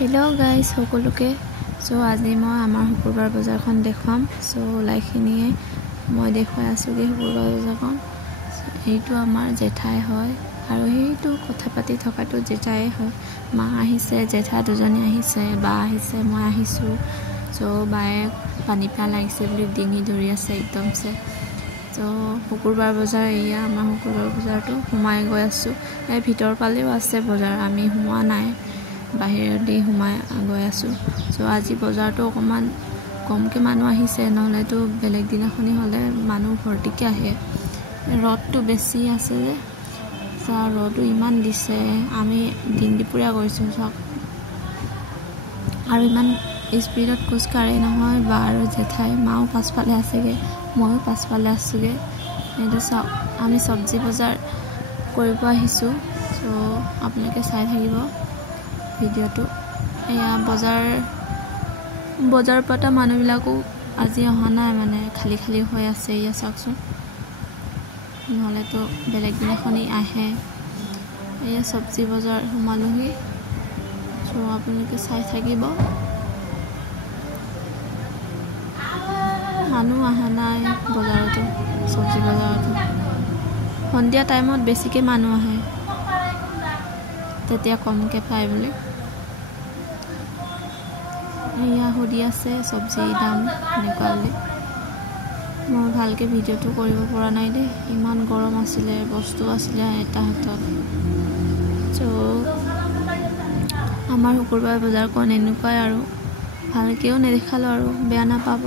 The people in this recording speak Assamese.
हेलो गाइस সকলোকে সো আজি মই আমাৰ শুকুৰবাৰ বজাৰখন দেখুৱাম সো লাইখিনিয়ে মই দেখুৱাই আছো যে শুকুৰবাৰ বজাৰখন এইটো আমাৰ জেঠাই হয় আৰু এইটো কথা পাতি থকাটো জেঠাই হয় মা আহিছে জেঠা দুজনী আহিছে বা আহিছে মই আহিছো সো বায়ে পানী পা লাগিছে বুলি ডিঙি ধৰি আছে একদমছে সো শুকুৰবাৰ বজাৰ এয়া আমাৰ শুকুৰবাৰ বজাৰটো সোমাই গৈ আছো এই ভিতৰ পালেও আছে বজাৰ আমি সোমোৱা নাই বাহিৰতে সোমাই গৈ আছো সো আজি বজাৰটো অকমান কমকে মানুহ আহিছে নহলেতো বেলেগ দিনাখনি হলে মানুহ ভৰ্তিকে আহে ৰদটো বেছি আছে যে সো ৰদটো ইমান দিছে আমি দিন দিপুৰা গৈছো সব আৰু ইমান স্পিডত কুস্কাৰে নহয় বা আৰু জেঠাই মাও পাছফালে আছেগে ময়ো পাছফালে আছোগে এইটো সব আমি সবজি বজাৰ কৰিব আহিছো সো আপোনালোকে চাই থাকিব ভিডিওটো এয়া বজাৰ পটা মানুহবিলাকো আজি অহা নাই মানে খালি খালি হৈ আছে ইয়া চাকচোন নহলে তো বেলেগ দিনাখনি আহে এয়া সবজি বজাৰ সোমালোহি সো আপোনালোকে চাই থাকিব মানুহ আহা নাই বজাৰতো সবজি বজাৰতো সন্ধিয়া টাইমত বেছিকে মানুহ আহে তেতিয়া কমকে পায় বুলি এয়া হুদি আছে সবজি দাম এনেকুৱা বুলি মই ভালকে ভিডিওটো কৰিব পৰা নাই দে ইমান গৰম আছিলে বস্তু আছিলে এটা হাতত সো আমাৰ শুকুৰবাৰ বজাৰখন এনেকুৱাই আৰু ভালকেও নেদেখালো আৰু বেয়া নাপাব